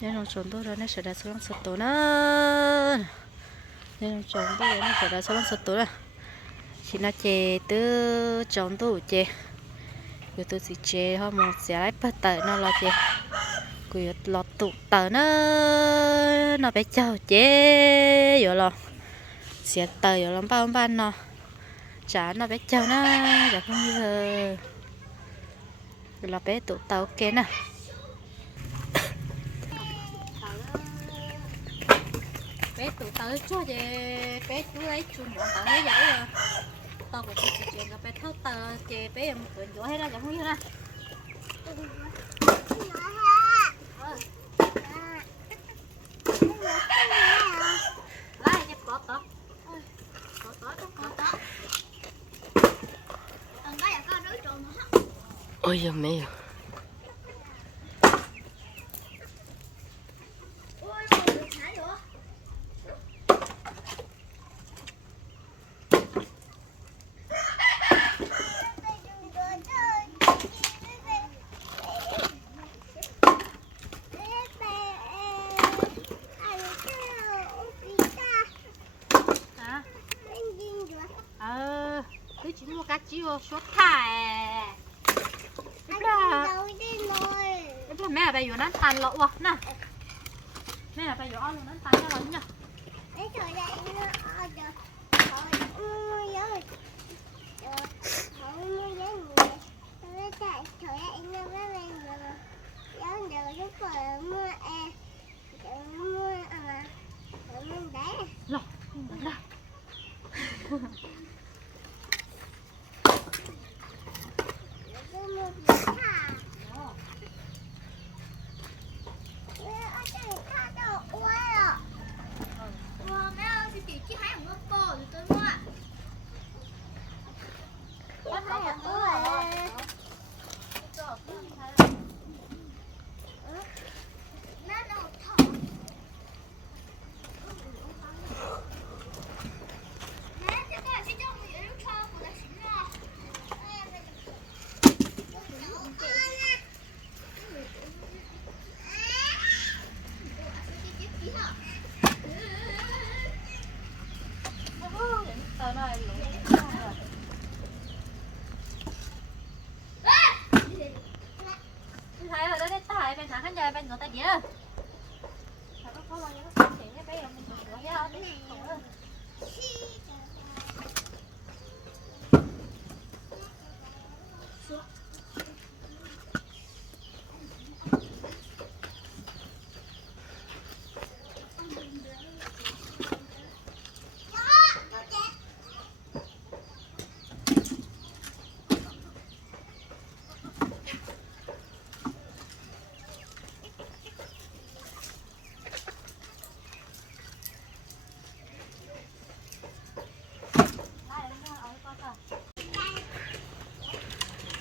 nên nó trốn tôi rồi nó sẽ đã xuống sụt tổ nữa nên nó trốn tôi rồi nó sẽ đã xuống sụt tổ nữa chỉ nó chè tư trốn tôi chè. Rồi tôi sẽ chè họ một sẽ lấy bắt tờ, nó lo chè. Quỳ lọt tụ tờ nó nó bé chào chè rồi lo sẽ tờ rồi lắm bao ban nó. Chả nó bé chào nó giờ không như giờ. Là bé tụ tàu kia nè bé tụ tới cho về bé chú lấy chú nhỏ tao lấy vậy rồi. Tao của chị chuyện là bé thâu tờ. Chị bé em cười chỗ hết ra. Chẳng không như ra có tớ ôi giờ mẹ hả ờ cứ chỉ mua cá chiêu suốt thải. Đúng là mẹ ở đây vừa nắn tàn lộ à. Nè mẹ đây vừa ăn nắn tàn cho lắm nhá rồi rồi tờ này lủng thấy rồi đó đấy tài bên thằng khán giả bên người ta dễ Thằng có có bao nhiêu cái chuyện cái bé mình được cái đó đấy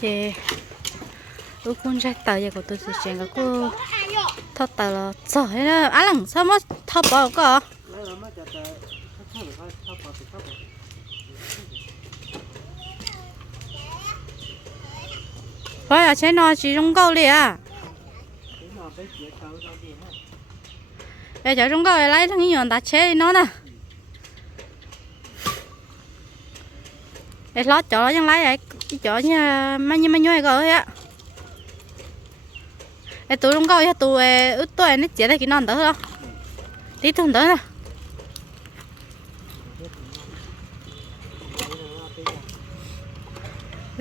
chị tôi con ra tờ giờ của tôi sẽ chèn cái cô thọ tờ là giỏi đó á lằng sao mà thọ bỏ cơ phải à chế nó chỉ trong câu đi à để giờ trong câu lấy thằng nhiều đã chế nó nè để lót chỗ nó chẳng lấy vậy chỉ chỗ nha mà như mà nhoi cơ á tôi đóng trong cho tôi ướt tôi nó chỉ là cái non đỡ không tí thùng đỡ nè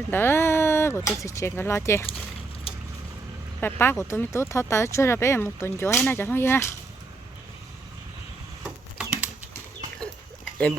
đỡ của tôi sẽ chuyển cái lo chè. Phải ba của tôi mới tốt thao tới chưa ra bé một tuần chỗ hay là chẳng không gì ha. Em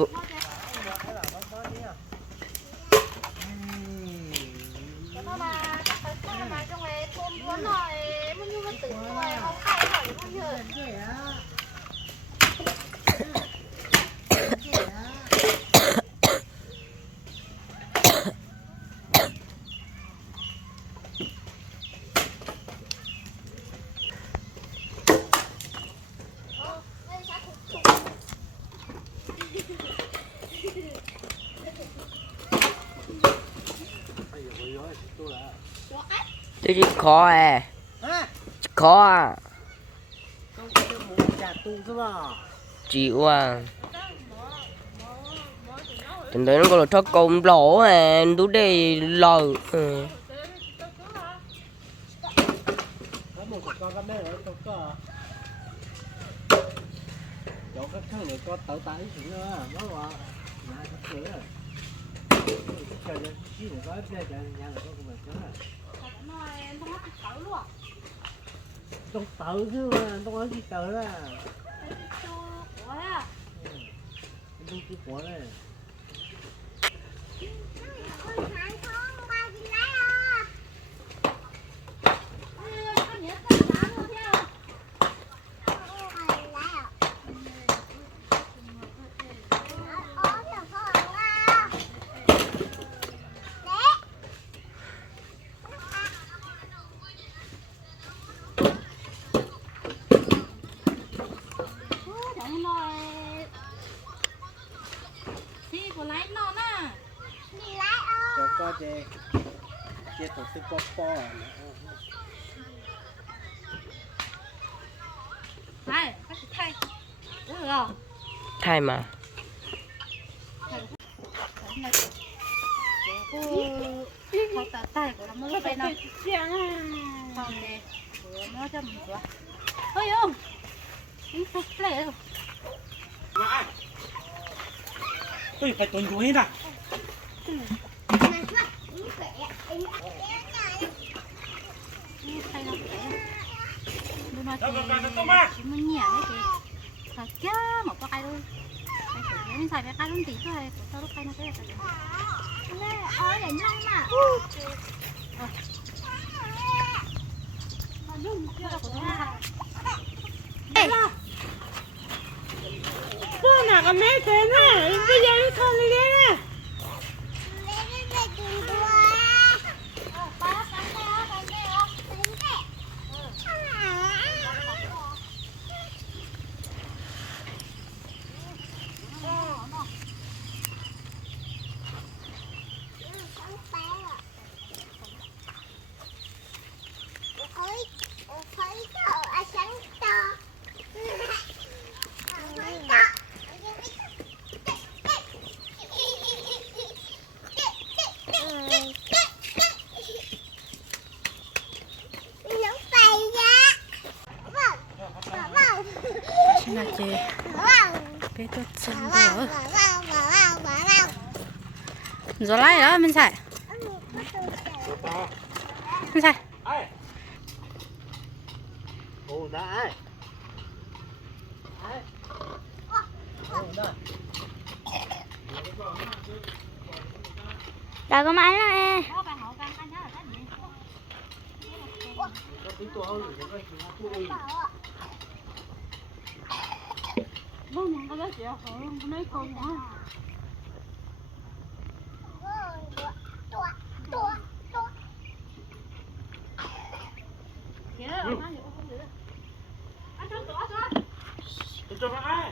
đi khó à? Khó à? Chịu à? Tình thấy nó gọi là thất công lỗ à. Đủ đi lờ. Hãy subscribe cho kênh Ghiền Mì Gõ Để không bỏ lỡ những video hấp dẫn ต้องเป๋าขึ้นมาต้องเอาที่เก๋าแล้วหัวอะตัวที่หัวเลย có chê chê tổ chức có po Thay mà Họ tả tay của nó mới phải nó Không nè Của nó cho mình quá Ôi không Nó phục lệ rồi tôi phải tuần cuối nè Thay nó Đưa nó thì Chỉ muốn nhả đấy kì Thật chứ Một cái luôn Cái chủ yếu xài cái cái luôn tí thôi Của tao lúc cái nó cái là cái Con nào có mấy thế nè, bây giờ nó không đi nè. Xin là chị Cái tốt chân đó Gió lái đó mình xài Mình xài ồ đã đã con máy nè. có tính tôi hơn thì cái gì tôi ơi tôi cho nó ai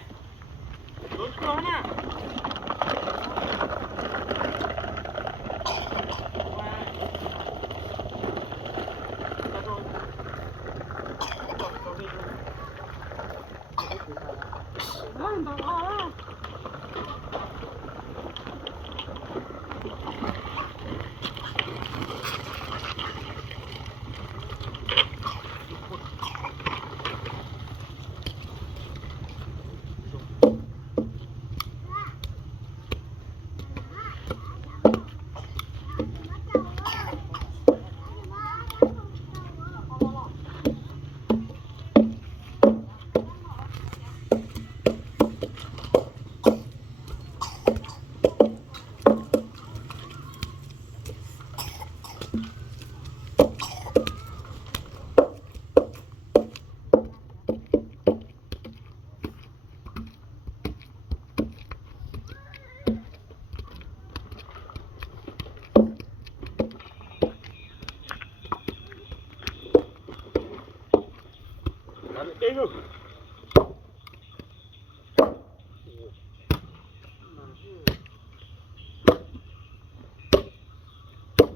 không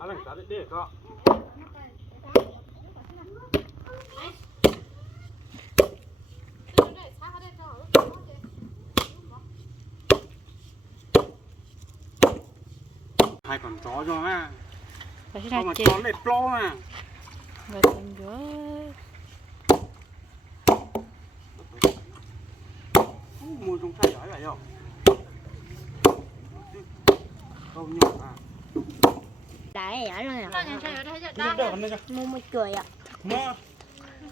Alang. Hai con chó cho ha. Không chó lệch lo mà. người tình rồi. mua trong xe giỏi vậy không? Câu nhỏ à. Đấy giỏi luôn rồi mua một cười ạ. Mua.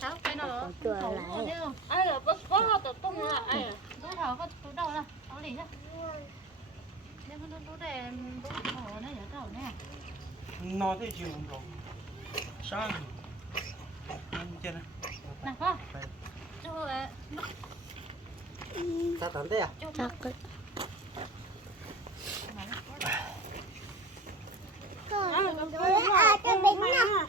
Sáu cái đó. Cười lại. ai là bớt bớt hết tụt tung rồi ai là tụt đầu có tụt đầu là áo lì ra. Nên con tụt để tụt thở này giờ thở này nó thì chịu không rồi sang anh chơi nè nè không chưa Sao tắm thế à? Chắc 따뜻한데요? 자꾸. 아, thế, 맨날.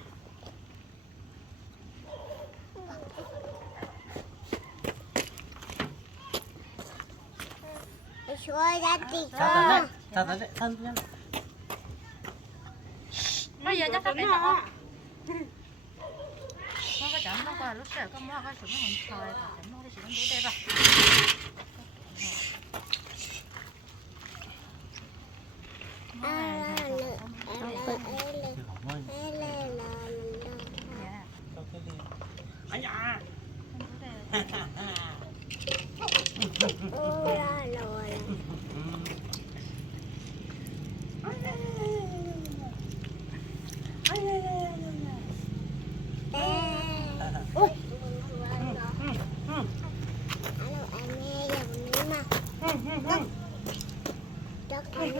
Suarati thế, Sandali, sandali, sandali. Bây giờ chắc các bạn không? Nó có chậm nó qua lúc trẻ có mơ có sự nó không thôi. 喜欢都带吧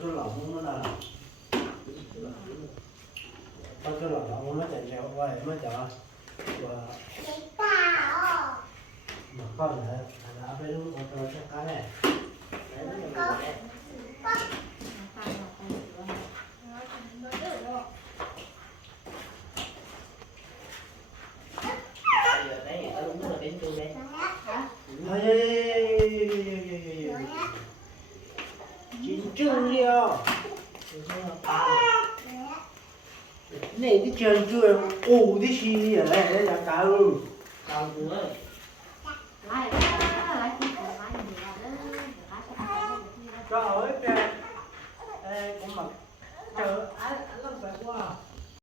多老公了啦，他做老公了，在家外么讲，我妈放的，拿ไปดูเอาตัวสักการะไหนไม่ได้ Neydi? Cırcırım. Oğudu şimdi ya. cá ya kalın. Kalın. Trời ơi, cũng mặc trời, anh làm sao quá.